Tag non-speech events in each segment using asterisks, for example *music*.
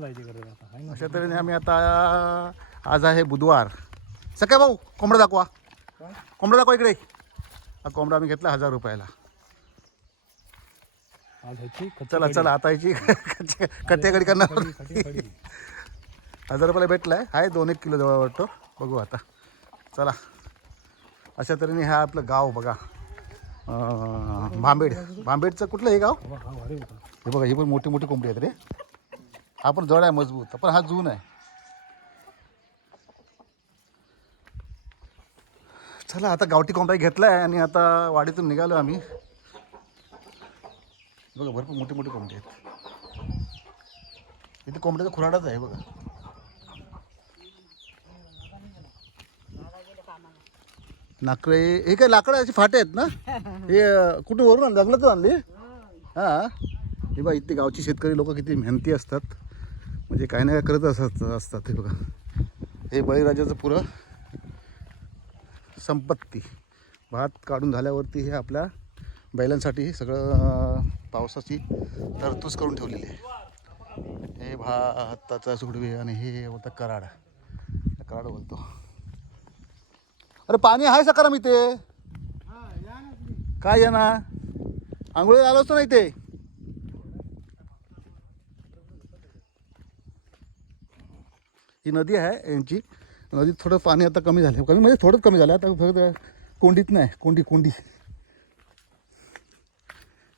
जायची गरज आता. आहे ना अशा तऱ्हेने आम्ही आता आज आहे बुधवार. सकाळ भाऊ कोंबडा दाखवा. कोंबडा दाखवा इकडे. हा कोंबडा आम्ही घेतला हजार रुपयाला. आज ह्याची खच्ची चला. चला आता याची कट्टेकडी करणार. खडी, खडी, खडी. हजार रुपयाला भेटला आहे आहे दोन एक किलो जवळ वाटतो. बघू आता. चला. अशा तऱ्हेने हा आपलं गाव बघा. अं, भांबेड. भांबेडचं कुठलं हे गाव? हा भारी होता. हे बघा ही पण मोठी मोठी कोंबडी आहेत रे. हा पण जड आहे मजबूत पण हा जून आहे. चला आता गावठी कोंबडा घेतला आहे आणि आता वाडीतून निघालो आम्ही. बघा भरपूर मोठी मोठी कोंबडी आहेत. इथे कोंबड्याचा खुराडाच आहे बघा. नाकडे हे काय लाकडाचे फाटे आहेत ना? हे कुठे वरून जंगलातच आणली? हां. हे बघा इथे गावची शेतकरी लोक किती मेहनती असतात. म्हणजे काही ना काय करत असत असतात हे बघा. हे बळीराजाचं पुरं. संपत्ती. भात काढून झाल्यावरती हे आपल्या बैलांसाठी सगळं पावसाची तरतूद करून ठेवलेली आहे. हे भाताचा सुडवे आणि हे होतं कराड. कराड बोलतो. अरे पाणी आहे सकाराम इथे? काय आहे ना? आंघोळीला आलो असतो ना ही नदी आहे यांची. नदीत थोडं पाणी आता कमी झालं कमी म्हणजे थोडंच कमी झालं आता फक्त कोंडीत नाही कोंडी कोंडी.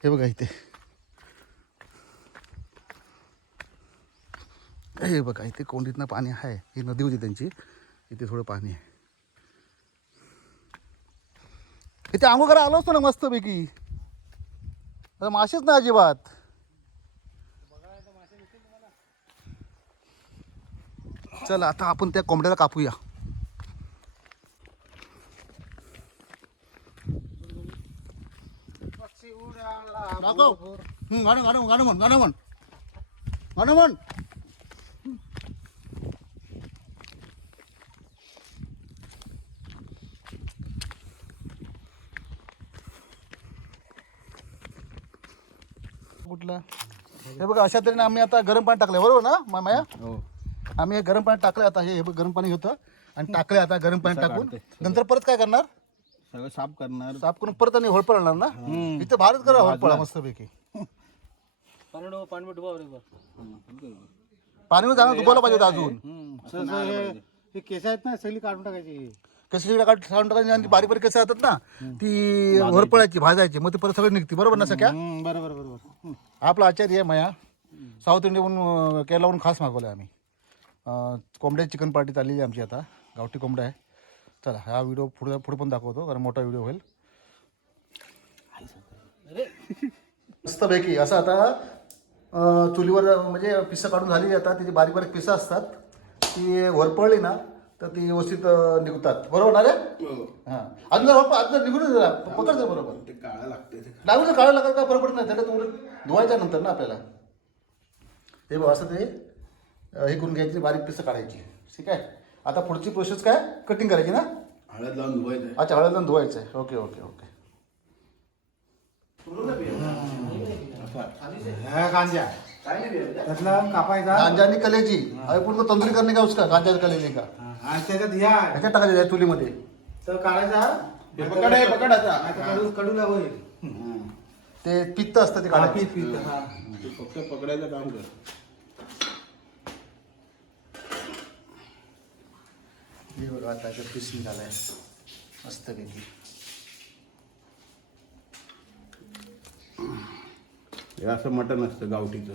हे बघा इथे. हे बघा इथे कोंडीतनं पाणी आहे. ही नदी होती त्यांची. इथे थोडं पाणी आहे. इथे आंघोळ करा आलो असतो ना मस्तपैकी. आता मासेच ना अजिबात. चला आता आपण त्या कोंबड्याला कापूया. दाखव. हं, गाणं गाणं गाणं म्हण गाणं म्हण. गाणं म्हण. कुठलं? हे बघा अशा तऱ्हेने आम्ही आता गरम पाणी टाकलं बरोबर ना माया? हो. आम्ही हे गरम पाणी टाकलं आता हे हे बघ, गरम पाणी होतं. आणि टाकले आता गरम पाणी टाकून. नंतर परत काय करणार? सगळं साफ करणार. साफ करून परत आणि होळपळ आणणार ना? इथं भारत करा होळपळा मस्तपैकी. पाणी जाणार दुपारला पाहिजे होतं अजून. हे केस आहेत ना सगळी काढून टाकायची. कशी काढून टाकायची आणि बारीक बारीक केस राहतात ना ती होरपळायची भाजायची मग ते परत सगळं निघते. बरोबर ना सगळ्या बरोबर बरोबर. आपला आचार्य आहे मया. साऊथ इंडियाहून केरलाहून खास मागवलं आहे आम्ही. कोंबड्या चिकन पार्टी चाललेली आहे आमची आता. गावठी कोंबडा आहे. चला हा व्हिडिओ पुढे पुढे पण दाखवतो कारण मोठा व्हिडिओ होईल. मस्तपैकी असं आता चुलीवर म्हणजे पिसं काढून झालेली आता त्याची बारीक बारीक पिसं असतात. ती वरपळली ना तर ती व्यवस्थित निघतात. बरोबर ना रे? हां. अजून जर अजून जर. निघून जरा पकडचं बरोबर. ते काळा लागते ते लागून काढायला लागत फरक पडत नाही. त्याला तुम्हाला धुवायच्या नंतर ना आपल्याला. हे बघ असं ते हे करून घ्यायची बारीक पिसं काढायची. ठीक आहे? आता पुढची प्रोसेस काय? कटिंग करायची ना? हळद लावून धुवायचं. अच्छा हळद लावून धुवायचं आहे. ओके ओके ओके ह्या गांजा. त्यातला कापायचा. गांजा आणि कलेजी. अरे पूर्ण तंदुरी करणे का उसका? गांजा कलेजी का? आणि त्याच्यात ह्या ह्याच्यात टाकायचं या चुलीमध्ये. तर काढायचा. पकड आहे, पकड आता. कडूला होईल ते पित्त असतं ते काढायचं. हा फक्त पकडायचं काम कर. हे बघा आता पीस मस्तपैकी हे असं मटण असतं गावठीचं.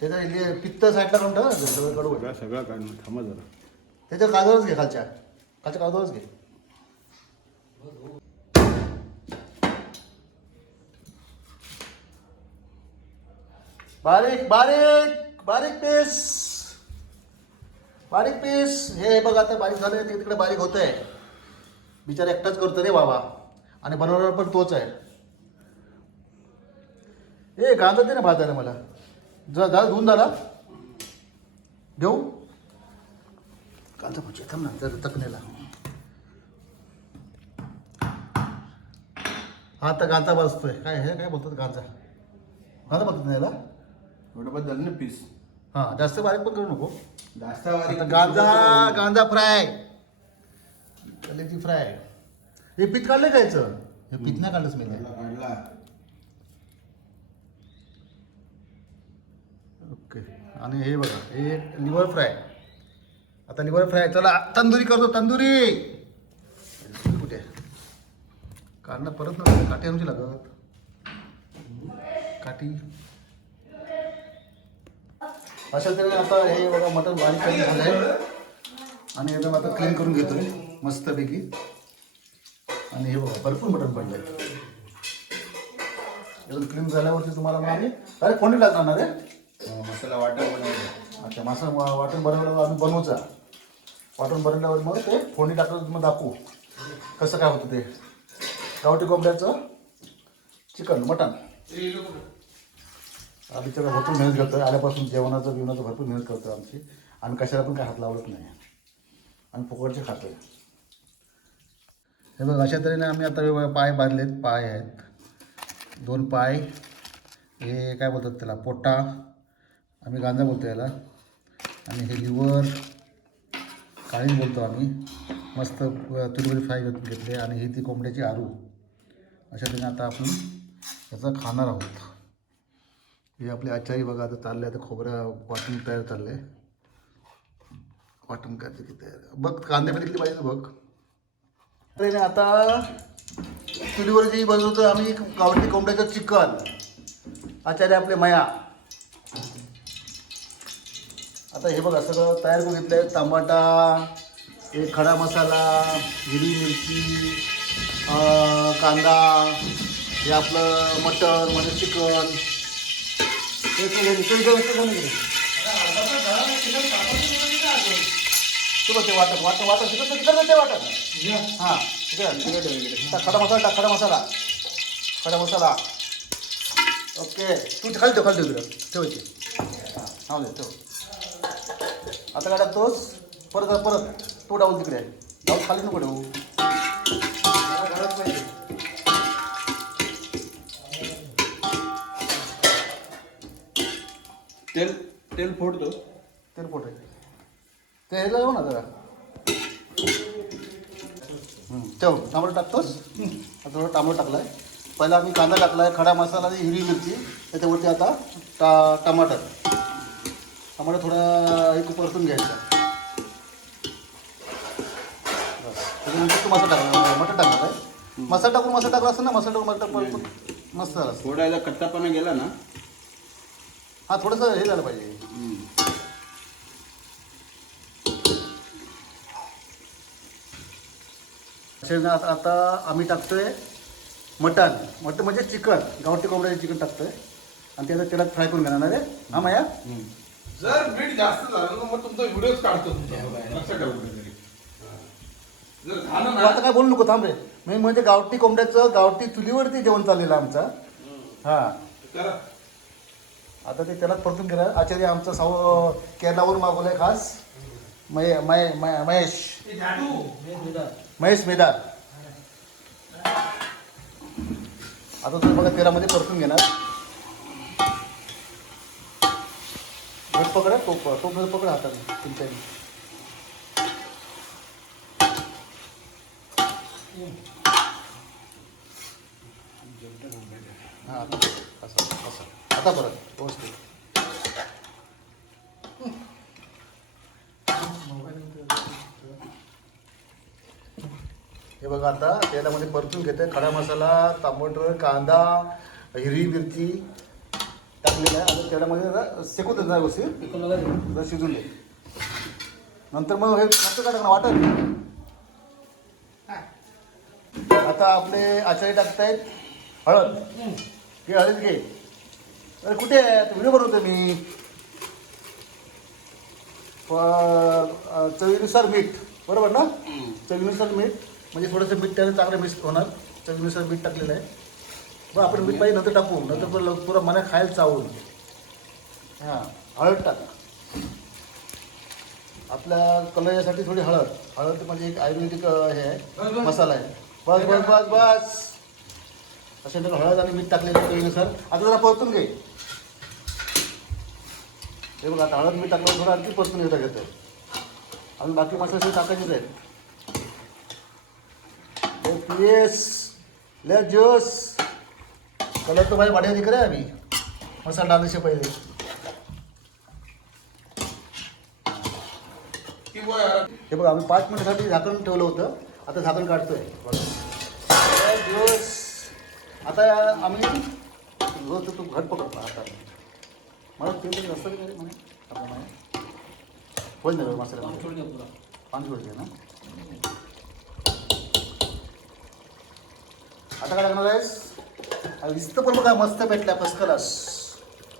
त्याचा पित्त साईडला काढून ना, सगळं कडू होईल. सगळं काढणं थांबा जरा. त्याच्या कागदच घे खालच्या. खालच्या कागदच घे. बारीक बारीक बारीक पीस बारीक पीस. हे बघ आता बारीक झालं ते तिकडे बारीक होत आहे बिचारा एकटाच करतो रे बाबा. आणि बनवणार पण तोच आहे. ए कांदा दे ना भाजायला मला. जा जा धुवून झाला घेऊ? कांदा भजी म्हणजे थांब ना जरा तकनेला. हा तर गांजा भाजतोय. काय हे काय बोलतात गांजा? गांजा बोलतात नाही याला एवढं बस झालं ना पीस. हां जास्त बारीक पण करू नको. जास्त आता गांजा गांजा फ्राय. कलेची फ्राय. हे पीठ काढलं कायचं हे पीठ नाही काढलंच मी काढला ओके. आणि हे बघा हे लिव्हर फ्राय. आता लिव्हर फ्राय चला तंदुरी करतो तंदुरी. कुठे? काढणं परत ना काठी आमची लागत काठी. अशा तऱ्हेने आता हे बघा मटण बारीक करून झालं आहे आणि एकदम आता क्लीन करून घेतोय मस्तपैकी. आणि हे बघा भरपूर मटण पडलं आहे एकदम क्लीन झाल्यावरती तुम्हाला मग आम्ही अरे कोणी टाकणार रे? मसाला वाटण बनवायचं अच्छा मासा वा- वाटण बनवल्यावर आम्ही बनवूचा. वाटण बनवल्यावर मग ते फोडणी टाकलं मग दाखवू. कसं काय होतं ते. गावठी कोंबड्याचं चिकन मटण. आम्ही त्याला भरपूर मेहनत करतो आल्यापासून जेवणाचं बिवणाचं भरपूर मेहनत करतो आमची. आणि कशाला पण काय हात लावत नाही. आणि फुकटचे खातो हे बघ अशा तऱ्हेने आम्ही आता पाय बांधलेत पाय आहेत. दोन पाय. हे काय बोलतात त्याला? पोटा. आम्ही गांजा बोलतो याला. आणि हे लिव्हर. काळी बोलतो आम्ही. मस्त तुरीवरी फ्राय घेतले आणि ही ती कोंबड्याची आरू अशा तऱ्हेने आता आपण त्याचा खाणार आहोत. हे आपले आचारी बघा आता चालले आता खोबऱ्या वाटण तयार चालले. आहे काय करते की तयार. बघ कांद्यामध्ये किती पाहिजे बघ. तऱ्हेने आता चुलीवर जे बनवतो आम्ही गावठी कोंबड्याचं चिकन. आचार्य आपले मया. आता हे बघा सगळं तयार करून घेतलं आहे टमाटा हे खडा मसाला हिरवी मिरची कांदा हे आपलं मटण म्हणजे चिकन हे सगळं इकडे इकडे इकडे कोणी गेले? तुला ते वाटत वाटत वाटत तिकडं तिकडं ते वाटत हां तिकडे खडा मसाला टाक खडा मसाला खडा मसाला ओके तू खाली ठेव खाली ठेव इकडं ठेवायची हां दे ठेव आता काय टाकतोस परत परत. तो डाऊन तिकडे. डाऊन खाली नको ठेवू तेल फोडतो. तेल आहे ते ह्याला जाऊ ना जरा. ठेव टमाटर टाकतोस? आता थोडं टमाटर टाकलाय. पहिला आम्ही कांदा टाकलाय खडा मसाला आणि हिरवी मिरची त्याच्यावरती आता टा टमाटर. टमाटर थोडा एक परतून घ्यायचा. बस त्याच्यानंतर तू मसाला टाकणार मटण टाकणार आहे. मसाला टाकून मसाला टाकला असं ना मसाला टाकून मसाला परतून मस्त झाला. थोडा याचा कच्चापणा गेला ना हा थोडंसं हे झालं पाहिजे. आता आम्ही टाकतोय मटण. मटण म्हणजे चिकन. गावठी कोंबड्याचे चिकन टाकतोय. आणि त्याला तेलात फ्राय करून घेणार रे हा माया? जर मीठ जास्त झालं ना मग तुमचा व्हिडिओच काढतो तुमचा. लक्षात ठेवा जर झालं तू ना आता काय बोलू नको थांब रे. मी म्हणजे गावठी कोंबड्याचं गावठी चुलीवरती जेवण चाललेलं आमचं. हा. करा आता ते त्यालाच परतून घेणार. आचार्य आमचा साव केरलावरून मागवलाय खास. मय मय मय- महेश. ते महेश मेदार. आता तुम्ही बघा तेलामध्ये परतून घेणार. घट पकडा टोप टोप पकडा हातात. तुमच्या हा आता असं असं. आता परत. व्यवस्थित हे बघा आता तेलामध्ये परतून घेते खडा मसाला टमाटर कांदा हिरवी मिरची टाकलेला आहे. आता तेलामध्ये जरा शेकून देणार व्यवस्थित. जरा शिजून दे नंतर मग हे मस्त काय टाकणार? वाटत? आता आपले आचार्य टाकतायत हळद. घे हळद घे. अरे कुठे आहे? व्हिडिओ बनवतो मी. चवीनुसार मीठ. बरोबर ना? चवीनुसार मीठ. म्हणजे थोडंसं मीठ त्याने चांगलं मिक्स होणार. चवीनुसार मीठ टाकलेलं आहे. मग आपण मीठ पाहिजे नंतर टाकू. नंतर पण पुरा मना खायला चावून. हां हळद टाका. आपल्या कलर यासाठी थोडी हळद. हळद म्हणजे एक आयुर्वेदिक हे आहे. मसाला आहे. बस बस बस बस. अशा हळद आणि मीठ टाकलेलं चवीनुसार. आता जरा परतून घे. हे बघा आता हळद मी टाकलं थोडं आणखी परतून येतं घेतो. आणि बाकी मसाले सगळे टाकायचेच आहेत. ले पीस ले ज्यूस. कलर तो भाई बढ़िया दिख रहा है अभी मसाला डालने से पहले. हे बघा आम्ही पाच मिनिटासाठी झाकण ठेवलं होतं. आता झाकण काढतोय. बघा ले ज्यूस. आता आम्ही हो, तू घट पकडतो आता. मला तेल जास्त काय म्हणे. आपलं म्हणे. होईल ना मसाला पाणी सोडते ना. आता काय लागणार आहेस? दिसतं पण बघा मस्त भेटल्या फर्स्ट क्लास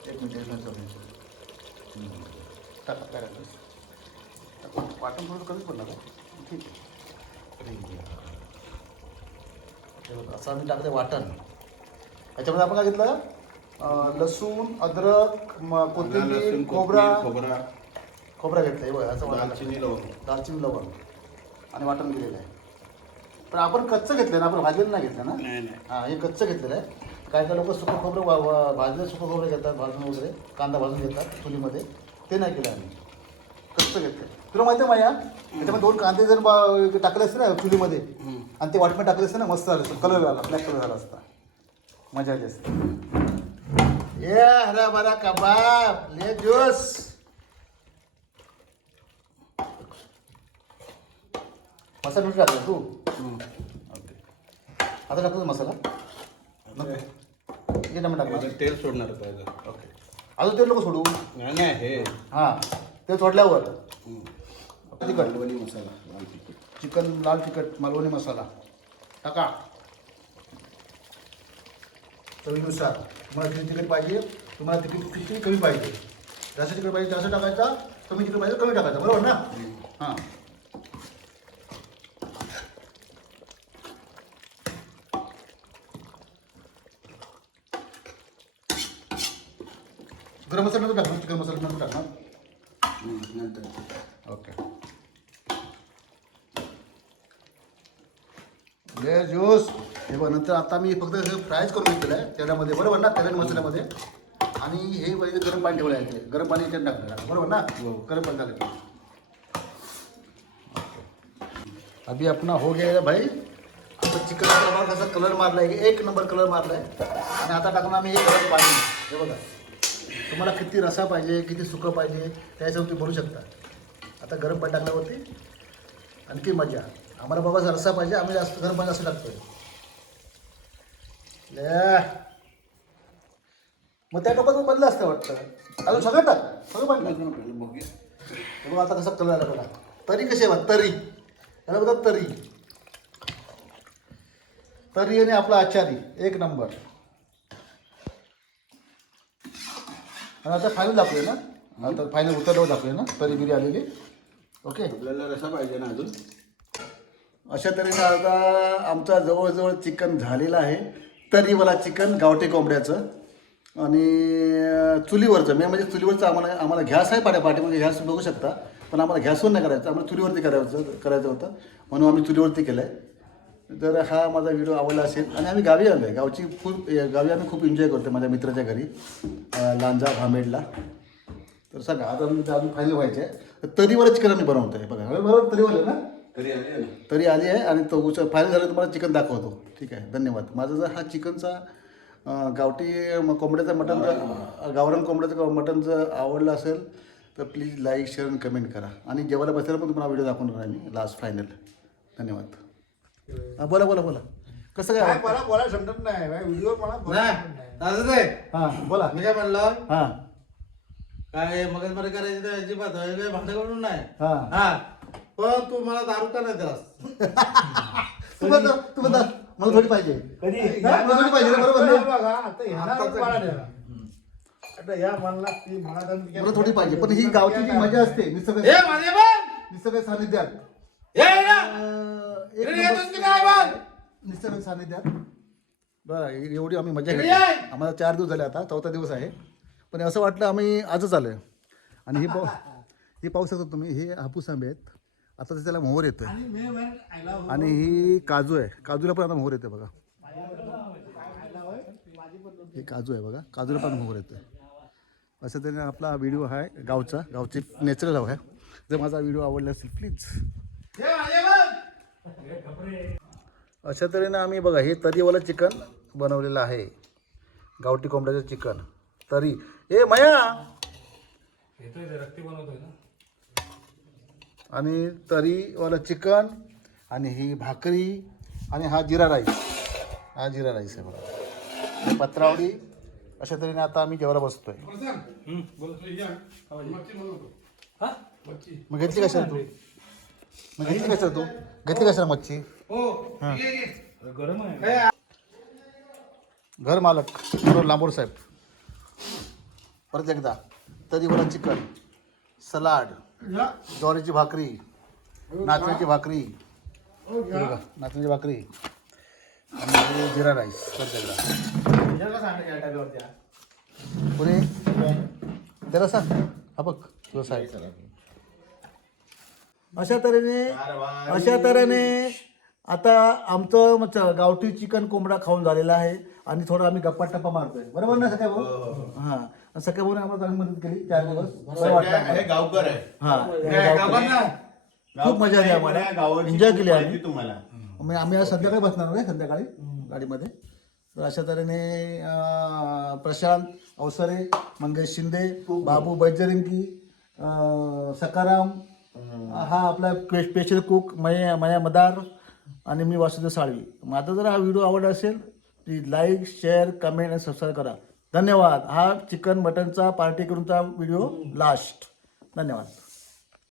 एक मिनिट. टाका काय टाकू. वाटण थोडं कमी पडणार ठीक आहे. असं आम्ही टाकते वाटण. याच्यामध्ये आपण काय घेतलं? लसूण अद्रक म- कोथिंबीर खोबरा. खोबरा. खोबरा घेतलं हे बघा असं दालचिनी लवंग. दालचिनी लवंग. आणि वाटण दिलेलं आहे. पण आपण कच्चं घेतलं ना आपण भाजलेलं नाही घेतलं ना? नाही नाही. हां हे कच्चं घेतलेलं आहे. काय काय लोक सुकं खोबरं वा- वा- भाजलं सुकं खोबरं घेतात भाजून वगैरे कांदा भाजून घेतात चुलीमध्ये. ते नाही केलं आम्ही. कच्चं घेतलं तुला माहिती आहे माया? त्याच्यामध्ये दोन कांदे जर बा- टाकले असते ना चुलीमध्ये आणि ते वाटणं टाकले असते ना मस्त झालं असतं. कलर आला ब्लॅक कलर झाला असता. मजा आली असते. ये हरा भरा कबाब ले ज्यूस मसाला मीठ टाकला तू ओके आता टाकतो मसाला नको टमाटर टाकणार याच्यात तेल सोडणार पाहिजे ओके अजून ते लोक सोडू नाही नाही हे हाँ ते सोडल्यावर. तिखट मालवणी मसाला लाल तिखट चिकन लाल तिखट मालवणी मसाला टाका चवीनुसार तुम्हाला किती तिखट पाहिजे? तुम्हाला तिकीट किती कमी पाहिजे? जास्त तिखट पाहिजे, जास्त टाकायचा, कमी तिखट पाहिजे, कमी टाकायचा. बरोबर ना? हाँ. गरम मसाला नको टाकणार चिकन मसाला नको टाकणार हे नंतर आता मी फक्त हे फ्रायच करून घेतलेलं आहे तेलामध्ये. बरोबर ना? तेल आणि मसाल्यामध्ये. आणि हे पहिले गरम पाणी ठेवलं आहे ते. गरम पाणी याच्यात टाकलं. बरोबर ना? गरम पाणी टाकलं अभी अपना हो गया है भाई. आता चिकन कसा कलर मारला आहे एक नंबर कलर मारला आहे आणि आता टाकणार आम्ही एक गरम पाणी. हे बघा. तुम्हाला किती रसा पाहिजे किती सुकं पाहिजे त्याच्यावर तुम्ही बोलू शकता. आता गरम पाणी टाकल्यावरती आणखी मजा. आम्हाला बाबा रसा पाहिजे आम्ही जास्त गरम पाणी असं टाकतोय. मग त्या टोपात बदलं असतं वाटतं. अजून सगळं टाक. सगळं पाणी टाक. बघा आता कसा कलर आला बघा. तरी आहे बघा? तरी. याला बोलतात तरी. तरी आणि आपला आचारी. एक नंबर. आणि आता फायनल दाखवूया ना? आता फायनल उतरल्यावर दाखवूया ना? तरी बिरी आलेली. ओके आपल्याला रसा पाहिजे ना अजून? अशा तऱ्हेनं आता आमचा जवळजवळ चिकन झालेलं आहे. तर्रीवाला चिकन गावठी कोंबड्याचं आणि चुलीवरचं. मेन म्हणजे चुलीवरचं आम्हाला आम्हाला घॅस आहे पाड्या म्हणजे घॅस बघू शकता. पण आम्हाला घॅसवर नाही करायचं. आम्हाला चुलीवरती करायचं करायचं होतं. म्हणून आम्ही चुलीवरती केलं आहे जर हा माझा व्हिडिओ आवडला असेल. आणि आम्ही गावी आलो आहे गावची खूप गावी आम्ही खूप एन्जॉय करतो माझ्या मित्राच्या घरी लांजा भामेडला. तर सांगा आता आम्ही फायनल व्हायचं आहे तरीवाला चिकन आम्ही बनवतो आहे बघा बरोबर तरीवाला ना. तरी आले ना. तरी आली आहे आणि तो उच फायनल झालं तुम्हाला चिकन दाखवतो. ठीक आहे. धन्यवाद. माझा जर हा चिकनचा अं, गावठी म- कोंबड्याचा मटनचा गावरान कोंबड्याचं मटन जर आवडलं असेल तर प्लीज लाईक शेअर आणि कमेंट करा. आणि जेवायला बसायला पण तुम्हाला व्हिडिओ दाखवणार आहे मी लास्ट फायनल धन्यवाद. हां बोला बोला बोला. कसं काय काय? मला बोलायला समजत नाही. व्हिडिओ मला बोलायला समजत नाही. दादा ते हां बोला. मी काय म्हणलं? हां. काय मगजमध्ये करायची तर अजिबात काय भांडण करून नाही. हां. हा. पण तू मला दारू का नाही दिलास तुम्हाला तुम्हाला मला थोडी पाहिजे. कधी? हा, मला थोडी पाहिजे ना, बरोबर ना? आता बघा आता ह्याला मला. आता ती तर- थोडी पाहिजे पण ही गावची जी मजा असते निसर्ग हे माझे निसर्ग सानिध्यात. हे ना अं, एक इकडे नंबर- येतोस की काय बघ? निसर्ग सानिध्यात. बरं ए- एवढी आम्ही मजा इकडे घेतली. ये. आम्हाला चार दिवस झाले आता चौथा दिवस आहे. पण असं वाटलं आम्ही आजच आलोय. आणि ही पाऊ *laughs* ही पाहू शकता तुम्ही हे हापूस आंबे आहेत. आता तर त्याला मोहर येतोय. आणि हो. आणि ही काजू आहे. काजूला पण आता मोहर येते बघा. हे काजू आहे बघा. काजूला पण मोहर येतोय. असं तऱ्हेने आपला हा व्हिडिओ आहे गावचा. गावचे नॅचरल हवा आहे. जर माझा व्हिडिओ आवडला असेल प्लीज अशा तऱ्हेने आम्ही बघा हे तरीवालं चिकन बनवलेलं आहे. गावठी कोंबड्याचं चिकन. तरी. ए मया! आणि तरीवालं चिकन आणि ही भाकरी आणि हा जिरा राईस. हा जिरा राईस आहे बघा. पत्रावडी अशा तऱ्हेने आता आम्ही जेवायला बसतोय. मग घेतली कशाला तू? मग घेतली कशाला तू? घेतली कशाला मच्छी? हां. घर मालक लांबोर साहेब. परत एकदा तरी बोला चिकन सलाड ज्वारीची भाकरी नाचण्याची भाकरी. हे बघा, नाचण्याची भाकरी. आणि हे जिरा राईस. पुणे त्याला. सांग. हा बघ तुझा साहेब अशा तऱ्हेने अशा तऱ्हेने आता आमचं गावठी चिकन कोंबडा खाऊन झालेला आहे. आणि थोडं आम्ही गप्पा टप्पा मारतोय. बरोबर ना सकाळ भाऊ? हा. सकाळ आम्हाला चांगली मदत केली चार दिवस. बरं वाटलं. आम्हाला. गावकर आहे. हा हे. खूप मजा आली आम्हाला. एन्जॉय केली आम्ही. तुम्हाला. मग आम्ही आज संध्याकाळी बसणार नाही संध्याकाळी गाडीमध्ये. तर अशा तऱ्हेने अं, प्रशांत अवसरे मंगेश शिंदे बाबू बैजरिंगी अं, सकाराम हा आपला स्पेशल कुक मया मया मदार आणि मी वासुदेव साळवी. माझा जर हा व्हिडिओ आवडला असेल प्लीज लाईक शेअर कमेंट आणि सबस्क्राईब करा. धन्यवाद. हा चिकन मटनचा पार्टी करूनचा व्हिडिओ लास्ट. धन्यवाद.